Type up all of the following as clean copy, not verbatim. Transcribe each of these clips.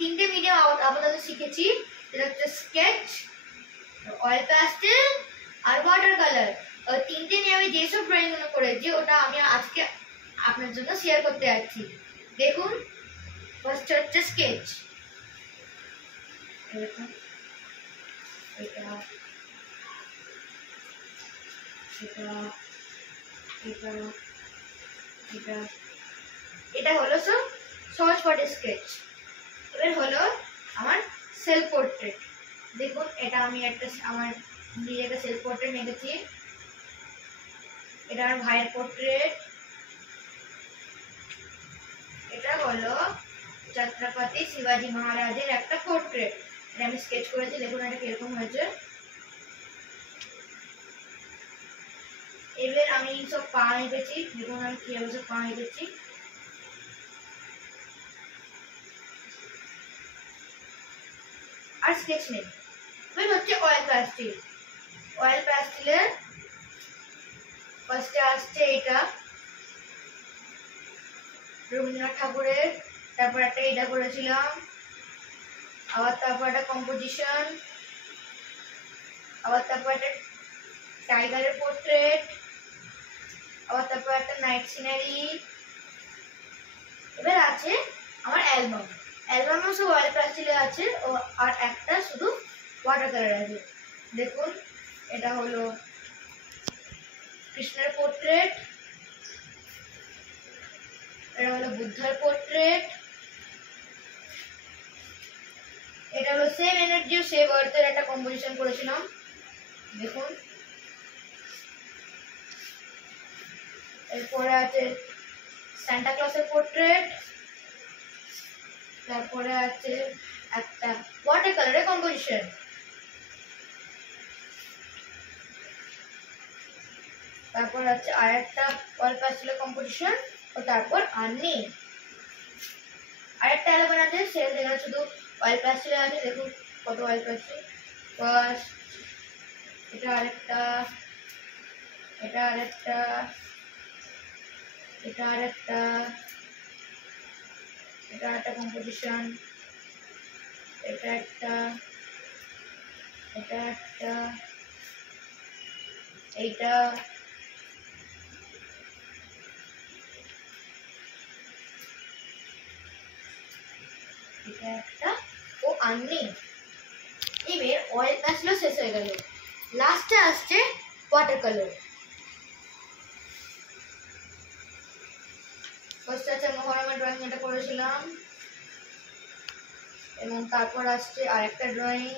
তিনটে মিডিয়াম আপাতত শিখেছি, যেটা হচ্ছে স্কেচ, অয়েল প্যাস্টেল আর ওয়াটার কালার। তিনটে নিয়ে আমি যেসব ড্রয়িংগুলো করেছি ওটা আমি আজকে আপনার জন্য শেয়ার করতে যাচ্ছি। দেখুন, ফার্স্ট হচ্ছে স্কেচ। দেখুন এটা এটা এটা এটা এটা হলো সহজ পাটি স্কেচ। এবার হলো আমার সেলফ পোর্ট্রেট। দেখুন, এটা আমি আমার নিজের সেলফ পোর্ট্রেট এঁকেছি। এটা আমার ভাইয়ের পোর্ট্রেট। এটা হলো ছত্রপতি শিবাজি মহারাজের একটা পোর্ট্রেট, এটা আমি স্কেচ করেছি। দেখুন এটা কিরকম হয়েছে। এবার আমি সব পা এঁকেছি। দেখুন আমি কিভাবে সব পা এঁকেছি। আর স্কেচ নেই। এবার হচ্ছে অয়েল প্যাস্টেল। অয়েল প্যাস্টেলের ফার্স্টে আসছে এটা রবীন্দ্রনাথ ঠাকুরের, তারপর একটা এটা করেছিলাম, আবার তারপর একটা কম্পোজিশন, আবার তারপর একটা টাইগারের পোর্ট্রেট, আবার তারপর একটা নাইট সিনারি। এবার আছে আমার অ্যালবাম। অ্যালবামও সব অয়েল প্যাস্টেলে আছে, আর একটা শুধু ওয়াটার কালার আছে। দেখুন, এটা হলো কৃষ্ণের পোর্ট্রেট, এটা হলো বুদ্ধের পোর্ট্রেট, এটা হলো সেভ এনার্জি সেভ আর্থের একটা কম্পোজিশন করেছিলাম। দেখুন, এরপরে আছে সান্টা ক্লসের পোর্ট্রেট, তারপরে আছে একটা ওয়াটার কালারের কম্পোজিশন, তারপর আছে আরেকটা অয়েল প্যাস্টেলের কম্পোজিশন, ও তারপর আর নেই। আরেকটা অ্যালবাম আছে, সেটা শুধু অয়েল প্যাস্টেলে আছে। দেখুন কত অয়েল প্যাস্টেল। ফার্স্ট এটা আরেকটা, এটা আরেকটা, এটা আরেকটা, এটা একটা কম্পোজিশন, এটা একটা, এটা একটা, এইটা, এটা একটা, ও আর নেই। এবার অয়েল প্যাস্টেল শেষ হয়ে গেল, লাস্টে আসছে ওয়াটার কালার। ফার্স্ট আছে মহরমের ড্রয়িং, এটা করেছিলাম, এবং তারপর আসছে আরেকটা ড্রয়িং,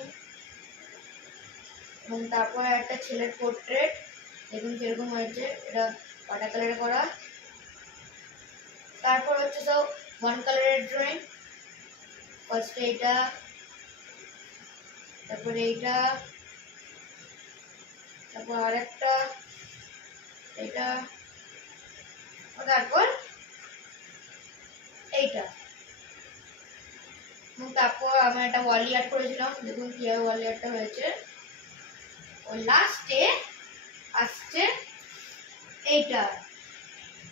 এবং তারপর একটা ছেলের পোর্ট্রেট। দেখুন কিরকম হয়েছে, এটা ওয়াটার কালারে করা। তারপর হচ্ছে সব ওয়ান কালারের ড্রয়িং। ফার্স্টে এটা, তারপরে এইটা, তারপর আরেকটা, এটা, তারপর এইটা, এবং তারপর আমি একটা ওয়াল আর্ট করেছিলাম। দেখুন কিভাবে ওয়াল আর্টটা হয়েছে। ও লাস্টে আসছে এইটা,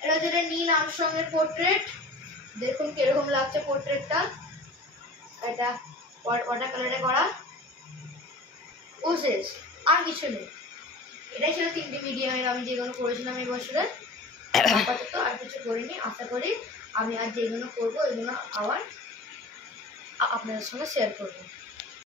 এটা যেটা নীল আর্মস্ট্রংয়ের পোর্ট্রেট। দেখুন কিরকম লাগছে পোর্ট্রেটটা, এটা ওয়াটার কালারে করা। ও শেষ, আর কিছু নেই। এটাই ছিল তিনটি মিডিয়ামের আমি যেগুলো করেছিলাম এই বছরে। আপাতত আর কিছু করিনি। আশা করি আমি আর যেগুলো করবো এগুলো আবার আপনাদের সঙ্গে শেয়ার করবো।